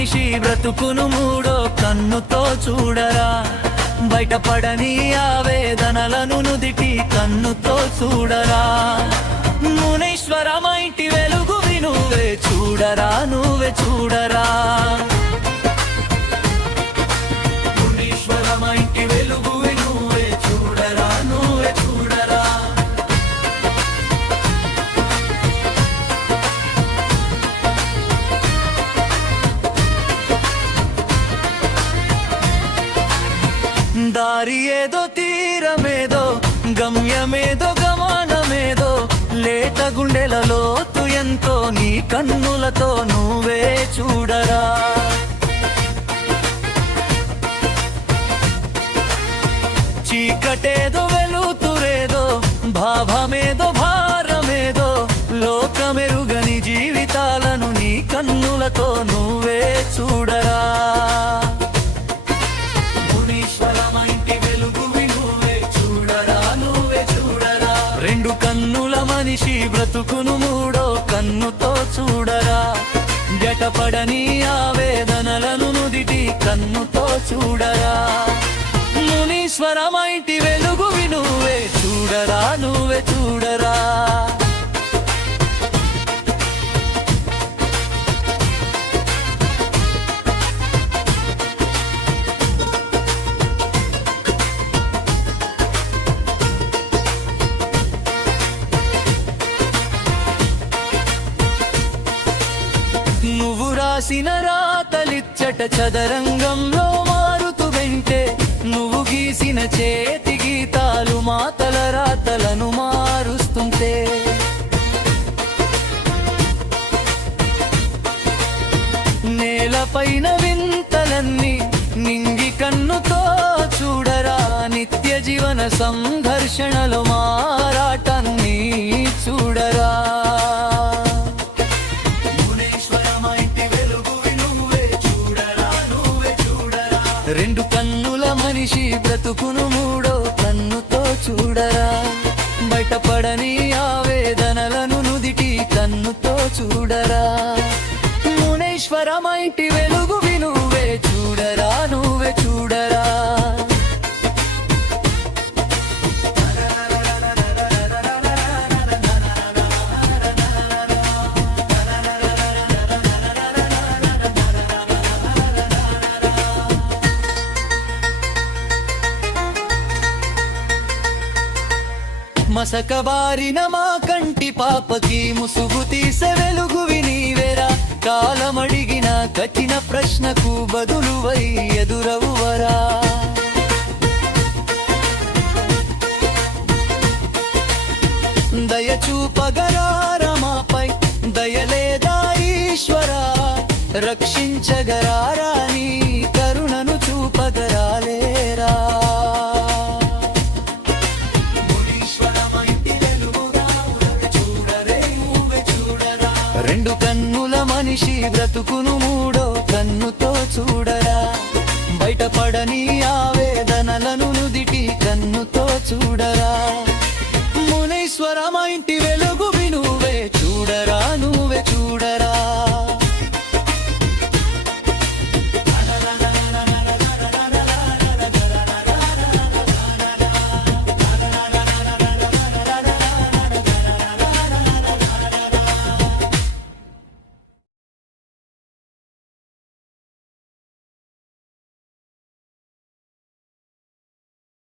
మనిషి బ్రతుకును మూడో కన్నుతో చూడరా, బయటపడని ఆవేదనలను నుదిటి కన్నుతో చూడరా. మునీశ్వర మా ఇంటి వెలుగువి నువ్వే చూడరా, నువ్వే చూడరా. మునీశ్వర మా ఇంటి వెలుగువి నువ్వే చూడరా, నువ్వే చూడరా. దారి ఏదో తీరమేదో గమ్యమేదో గమనమేదో, లేత గుండెల లోతు ఎంతో నీ కన్నులతో నువ్వే చూడరా. చీకటేదో వెలుతురేదో భావమేదో భారమేదో, లోకమెరుగని జీవితాలను నీ కన్నులతో నువ్వే చూడరా. రెండు కన్నుల మనిషి బ్రతుకును మూడో కన్నుతో చూడరా, జటపడని ఆవేదనలను నుదిటి కన్నుతో చూడరా. మునీశ్వర మా ఇంటి వెలుగువి నువ్వే చూడరా, నువ్వే చూడరా. నువ్వు రాసిన రాతలిచ్చట చదరంగంలో మారుతూ వెంటే, నువ్వు గీసిన చేతి గీతాలు మాతల రాతలను మారుస్తుంటే. నేలపైన వింతలన్నీ నింగి కన్నుతో చూడరా, నిత్య జీవన సంఘర్షణలో మారాటాన్ని చూడరా. రెండు కన్నుల మనిషి బ్రతుకును మూడో కన్నుతో చూడరా, బయటపడని ఆవేదనలను నుదిటి కన్నుతో చూడరా. మునీశ్వర మా ఇంటి వెలుగువి నువ్వే చూడరా, నువ్వే చూడరా. మసకబారిన మా కంటి పాపకి ముసుగు తీసే వెలుగువి నీవేరా, కాలమడిగిన కఠిన ప్రశ్నకు బదులువై ఎదురవువరా. దయచూపగరారా మాపై దయలేదా ఈశ్వరా, రక్షించగరారా నీ కరుణను చూపగరాలేరా. రెండు కన్నుల మనిషి బ్రతుకును మూడో కన్నుతో చూడరా, బయటపడని ఆవేదనలను నుదిటి కన్నుతో చూడరా.